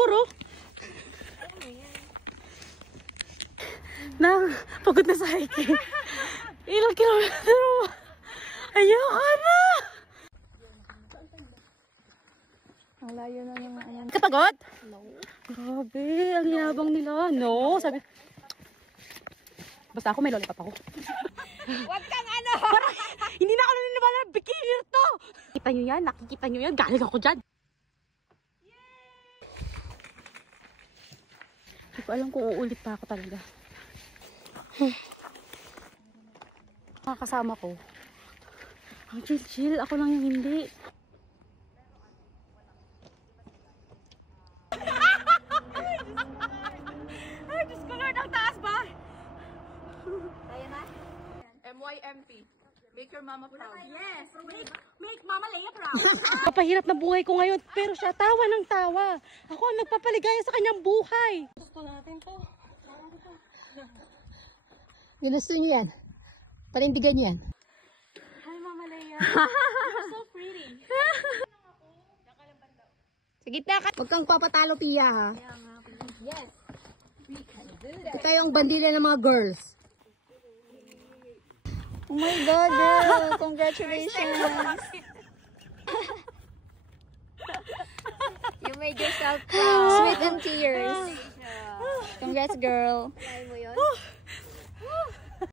siguro. Pagod na sa hiking. Ilang kilometro. Ayoko na. Ang layo na naman. Ayan. Kapagod? No. Grabe, ang yabang nila. No, sabi. Basta ako may lollipop ako. Huwag kang ano! Parang, hindi na ako naniniwala na bikini to. Kita nyo yan, nakikita nyo yan. Galing ako dyan. Hindi ko alam kung uulit pa ako talaga. Kasama ko. Ang chill-chill. Ako lang yung hindi. Ay, Diyos ko Lord, ang taas ba? Kaya na? MYMP. Make your mama proud. Yes! Make Mama Leia proud! Napahirap na buhay ko ngayon, pero siya tawa ng tawa. Ako ang nagpapaligaya sa kanyang buhay. Gusto natin to. Ginusto niyo yan. Panindigan niyo yan. Hi, Mama Leia. You're so pretty. Sa gitna ka. Huwag kang papatalo, Pia, ha? Yes. Ito yung bandila ng mga girls. Oh my God, girl. Congratulations. You made yourself proud. Sweat and tears. Congrats, girl.